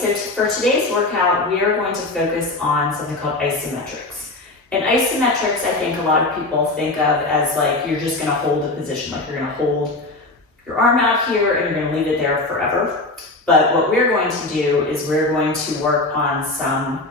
so for today's workout, we are going to focus on something called isometrics. And isometrics, I think a lot of people think of as like you're just going to hold a position, like you're going to hold your arm out here and you're going to leave it there forever. But what we're going to do is we're going to work on some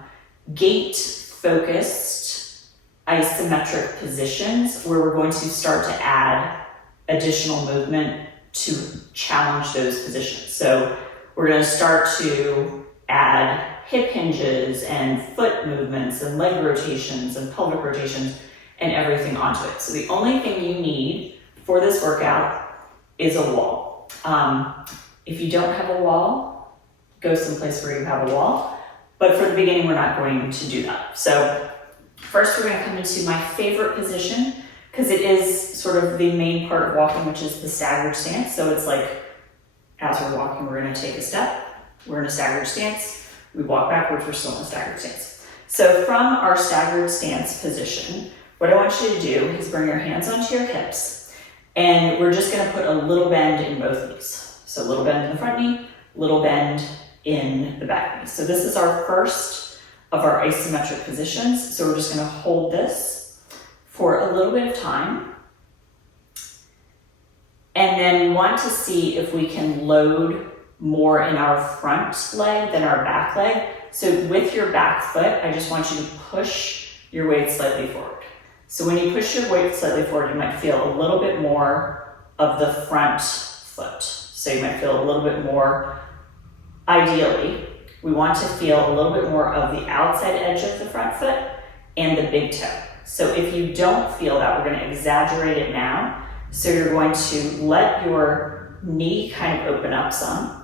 gait-focused isometric positions where we're going to start to add additional movement to challenge those positions. So we're going to start to add hip hinges and foot movements and leg rotations and pelvic rotations and everything onto it. So the only thing you need for this workout is a wall. If you don't have a wall, go someplace where you have a wall. But for the beginning, we're not going to do that. So first we're going to come into my favorite position because it is sort of the main part of walking, which is the staggered stance. So it's like as we're walking, we're going to take a step, we're in a staggered stance, we walk backwards, we're still in a staggered stance. So from our staggered stance position, what I want you to do is bring your hands onto your hips, and we're just going to put a little bend in both knees. So a little bend in the front knee, little bend in the back knee. So this is our first of our isometric positions. So we're just going to hold this for a little bit of time. And then we want to see if we can load more in our front leg than our back leg. So with your back foot, I just want you to push your weight slightly forward. So when you push your weight slightly forward, you might feel a little bit more of the front foot. So you might feel a little bit more, ideally, we want to feel a little bit more of the outside edge of the front foot and the big toe. So if you don't feel that, we're going to exaggerate it now. So you're going to let your knee kind of open up some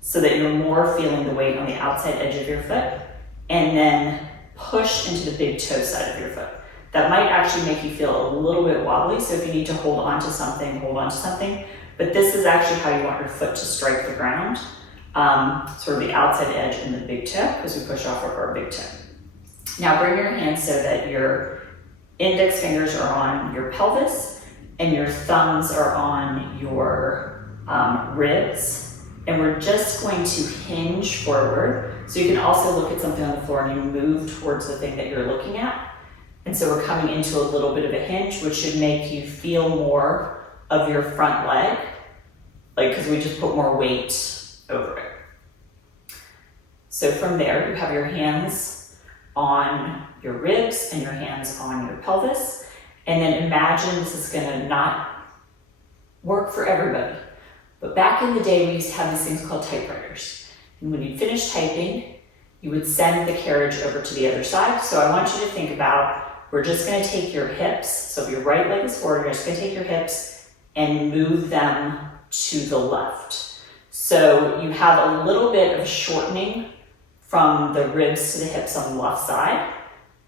so that you're more feeling the weight on the outside edge of your foot, and then push into the big toe side of your foot. That might actually make you feel a little bit wobbly, so if you need to hold on to something, hold on to something. But this is actually how you want your foot to strike the ground, sort of the outside edge and the big toe, because we push off of our big toe. Now bring your hands so that your index fingers are on your pelvis, and your thumbs are on your ribs, and we're just going to hinge forward. So you can also look at something on the floor and you move towards the thing that you're looking at. And so we're coming into a little bit of a hinge, which should make you feel more of your front leg, like because we just put more weight over it. So from there, you have your hands on your ribs and your hands on your pelvis. And then imagine, this is going to not work for everybody, but back in the day, we used to have these things called typewriters. And when you'd finish typing, you would send the carriage over to the other side. So I want you to think about, we're just going to take your hips. So if your right leg is forward, you're just going to take your hips and move them to the left. So you have a little bit of shortening from the ribs to the hips on the left side,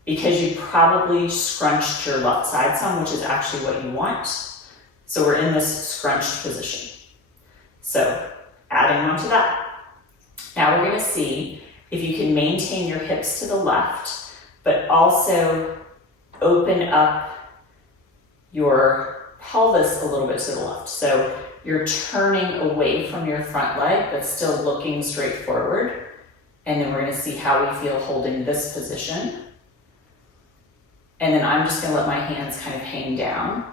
because you probably scrunched your left side some, which is actually what you want. So we're in this scrunched position. So adding on to that. Now we're going to see if you can maintain your hips to the left, but also open up your pelvis a little bit to the left. So you're turning away from your front leg, but still looking straight forward. And then we're going to see how we feel holding this position. And then I'm just going to let my hands kind of hang down.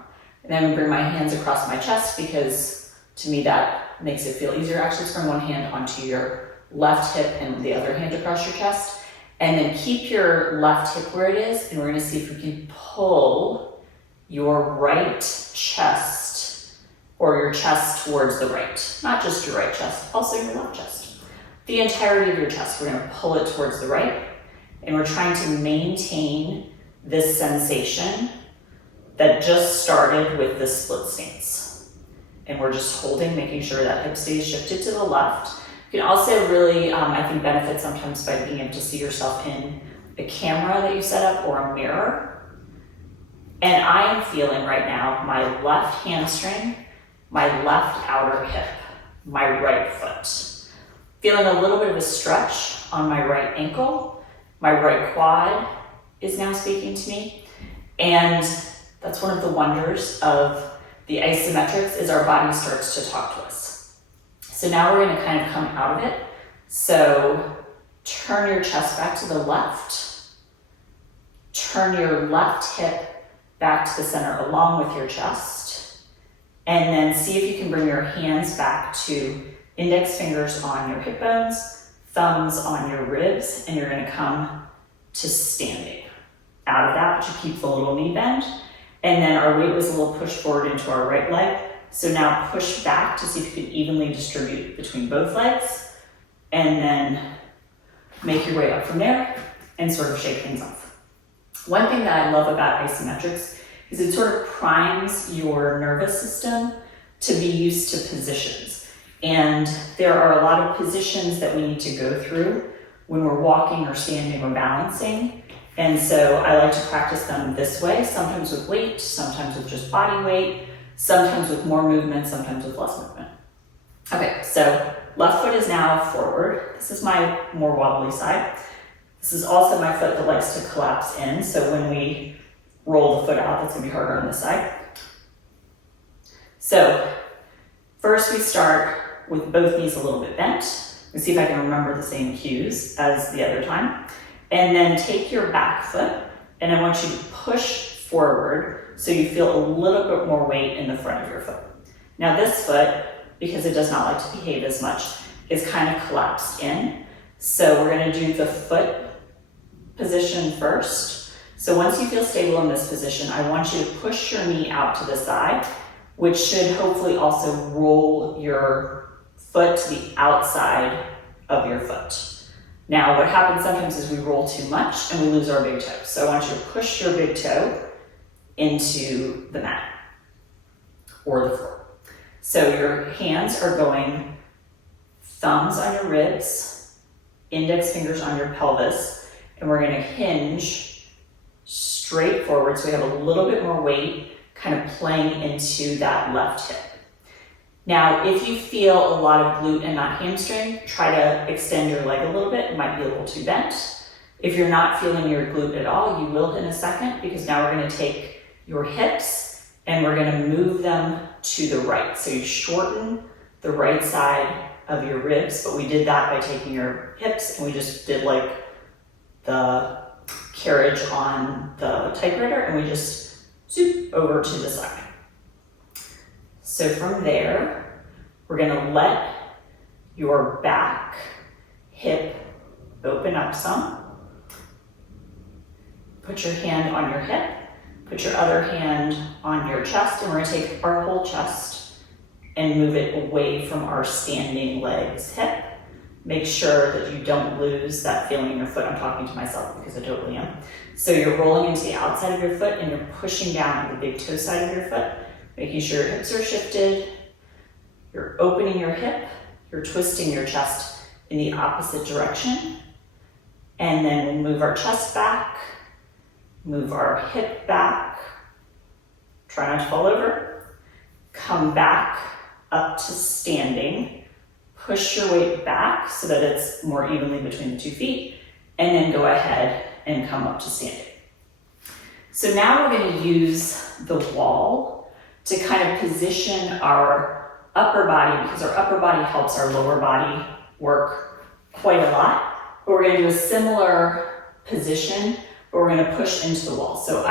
And then I'm going to bring my hands across my chest, because to me that makes it feel easier. Actually, just bring one hand onto your left hip and the other hand across your chest. And then keep your left hip where it is. And we're going to see if we can pull your right chest, or your chest towards the right. Not just your right chest, also your left chest. The entirety of your chest, we're going to pull it towards the right. And we're trying to maintain this sensation that just started with the split stance. And we're just holding, making sure that hip stays shifted to the left. You can also really, I think, benefit sometimes by being able to see yourself in a camera that you set up or a mirror. And I am feeling right now my left hamstring, my left outer hip, my right foot. Feeling a little bit of a stretch on my right ankle. My right quad is now speaking to me. And that's one of the wonders of the isometrics, is our body starts to talk to us. So now we're going to kind of come out of it So turn your chest back to the left. Turn your left hip back to the center along with your chest. And then see if you can bring your hands back to index fingers on your hip bones, thumbs on your ribs, and you're gonna come to standing. Out of that, but you keep the little knee bend. And then our weight was a little pushed forward into our right leg. So now push back to see if you can evenly distribute between both legs. And then make your way up from there and sort of shake things off. One thing that I love about isometrics is it sort of primes your nervous system to be used to positions. And there are a lot of positions that we need to go through when we're walking or standing or balancing. And so I like to practice them this way, sometimes with weight, sometimes with just body weight, sometimes with more movement, sometimes with less movement. Okay, so left foot is now forward. This is my more wobbly side. This is also my foot that likes to collapse in. So when we roll the foot out, that's gonna be harder on this side. So first we start with both knees a little bit bent. Let's see if I can remember the same cues as the other time. And then take your back foot, and I want you to push forward so you feel a little bit more weight in the front of your foot. Now this foot, because it does not like to behave as much, is kind of collapsed in. So we're gonna do the foot position first. So once you feel stable in this position, I want you to push your knee out to the side, which should hopefully also roll your foot to the outside of your foot. Now, what happens sometimes is we roll too much and we lose our big toe. So I want you to push your big toe into the mat or the floor. So your hands are going thumbs on your ribs, index fingers on your pelvis, and we're gonna hinge straight forward so we have a little bit more weight kind of playing into that left hip. Now, if you feel a lot of glute and not hamstring, try to extend your leg a little bit. It might be a little too bent. If you're not feeling your glute at all, you will in a second, because now we're gonna take your hips and we're gonna move them to the right. So you shorten the right side of your ribs, but we did that by taking your hips and we just did like the carriage on the typewriter and we just zoop over to the side. So from there, we're gonna let your back hip open up some. Put your hand on your hip, put your other hand on your chest, and we're gonna take our whole chest and move it away from our standing legs hip. Make sure that you don't lose that feeling in your foot. I'm talking to myself because I totally am. So you're rolling into the outside of your foot and you're pushing down on the big toe side of your foot, making sure your hips are shifted. You're opening your hip, you're twisting your chest in the opposite direction. And then we'll move our chest back, move our hip back, try not to fall over, come back up to standing, push your weight back so that it's more evenly between the 2 feet, and then go ahead and come up to standing. So now we're going to use the wall to kind of position our upper body, because our upper body helps our lower body work quite a lot. But we're going to do a similar position, but we're going to push into the wall. So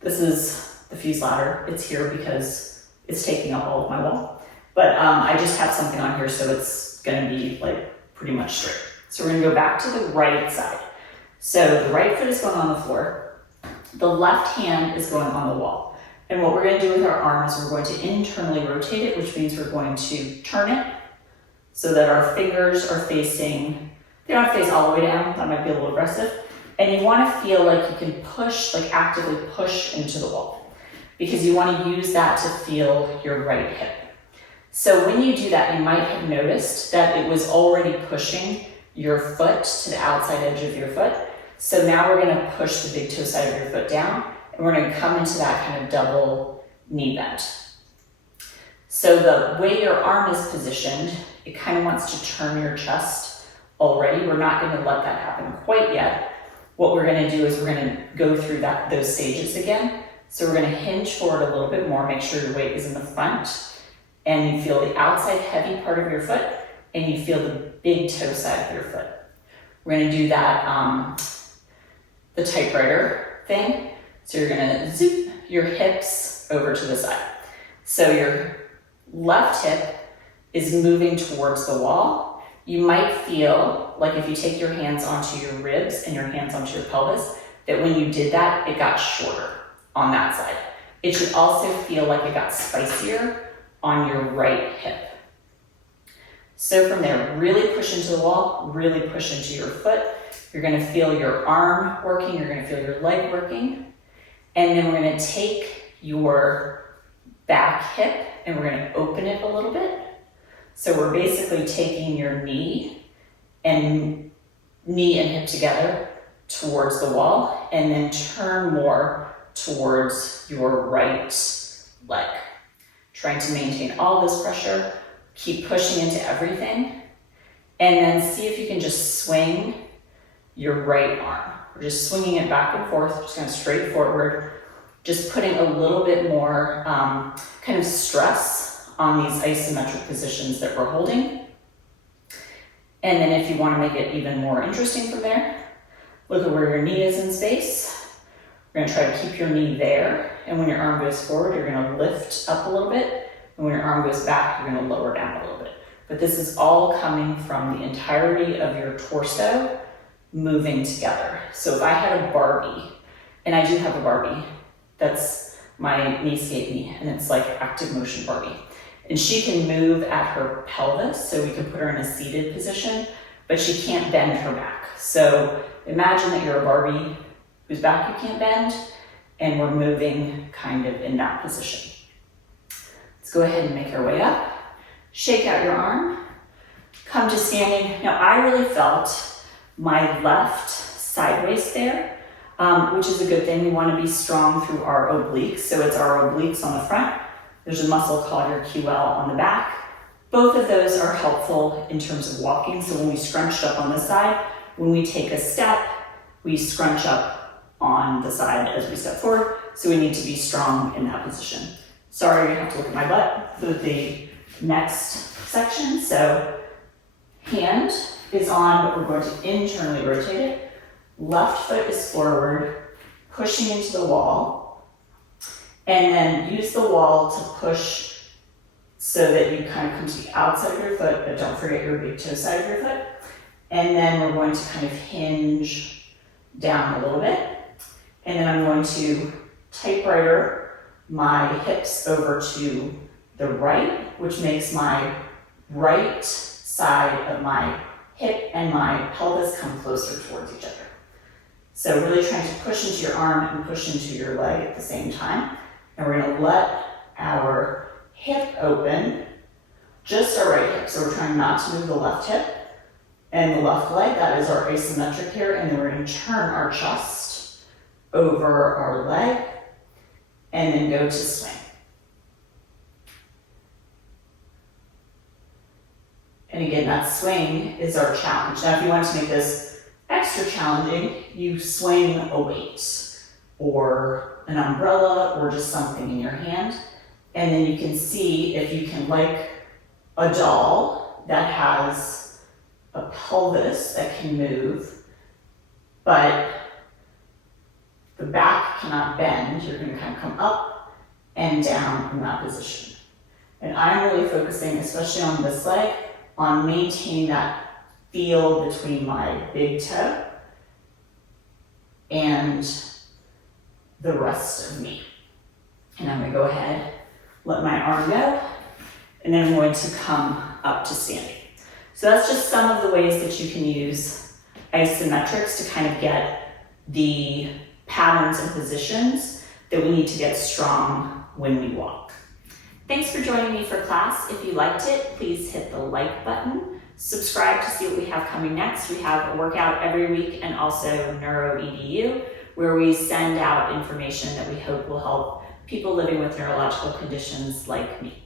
this is the fuse ladder. It's here because it's taking up all of my wall. But I just have something on here, so it's going to be like pretty much straight. So we're going to go back to the right side. So the right foot is going on the floor. The left hand is going on the wall. And what we're going to do with our arms, we're going to internally rotate it, which means we're going to turn it so that our fingers are facing, they don't have to face all the way down, that might be a little aggressive. And you want to feel like you can push, like actively push into the wall, because you want to use that to feel your right hip. So when you do that, you might have noticed that it was already pushing your foot to the outside edge of your foot. So now we're going to push the big toe side of your foot down, and we're going to come into that kind of double knee bend. So the way your arm is positioned, it kind of wants to turn your chest already. We're not going to let that happen quite yet. What we're going to do is we're going to go through those stages again. So we're going to hinge forward a little bit more, make sure your weight is in the front, and you feel the outside heavy part of your foot, and you feel the big toe side of your foot. We're gonna do that, the typewriter thing. So you're gonna zoop your hips over to the side. So your left hip is moving towards the wall. You might feel like if you take your hands onto your ribs and your hands onto your pelvis, that when you did that, it got shorter on that side. It should also feel like it got spicier on your right hip. So from there, really push into the wall, really push into your foot. You're gonna feel your arm working, you're gonna feel your leg working. And then we're gonna take your back hip and we're gonna open it a little bit. So we're basically taking your knee and hip together towards the wall and then turn more towards your right leg. Trying to maintain all this pressure, keep pushing into everything, and then see if you can just swing your right arm. We're just swinging it back and forth, just kind of straight forward, just putting a little bit more kind of stress on these isometric positions that we're holding. And then if you want to make it even more interesting from there, look at where your knee is in space. We're gonna try to keep your knee there, and when your arm goes forward, you're gonna lift up a little bit, and when your arm goes back, you're gonna lower down a little bit. But this is all coming from the entirety of your torso moving together. So if I had a Barbie, and I do have a Barbie, that's my niece gave me, and it's like active motion Barbie. And she can move at her pelvis, so we can put her in a seated position, but she can't bend her back. So imagine that you're a Barbie whose back you can't bend, and we're moving kind of in that position. Let's go ahead and make our way up. Shake out your arm, come to standing. Now I really felt my left side waist there, which is a good thing. We want to be strong through our obliques. So it's our obliques on the front. There's a muscle called your QL on the back. Both of those are helpful in terms of walking. So when we scrunched up on this side, when we take a step, we scrunch up on the side as we step forward. So we need to be strong in that position. Sorry, you have to look at my butt for the next section. So hand is on, but we're going to internally rotate it. Left foot is forward, pushing into the wall, and then use the wall to push so that you kind of come to the outside of your foot, but don't forget your big toe side of your foot. And then we're going to kind of hinge down a little bit. And then I'm going to typewriter my hips over to the right, which makes my right side of my hip and my pelvis come closer towards each other. So really trying to push into your arm and push into your leg at the same time. And we're gonna let our hip open, just our right hip. So we're trying not to move the left hip and the left leg. That is our isometric here. And then we're gonna turn our chest over our leg and then go to swing. And again, that swing is our challenge. Now, if you want to make this extra challenging, you swing a weight or an umbrella or just something in your hand. And then you can see if you can, like a doll that has a pelvis that can move, but the back cannot bend, you're going to kind of come up and down in that position. And I'm really focusing, especially on this leg, on maintaining that feel between my big toe and the rest of me. And I'm going to go ahead, let my arm go, and then I'm going to come up to standing. So that's just some of the ways that you can use isometrics to kind of get the patterns and positions that we need to get strong when we walk. Thanks for joining me for class. If you liked it, please hit the like button. Subscribe to see what we have coming next. We have a workout every week and also Neuro EDU, where we send out information that we hope will help people living with neurological conditions like me.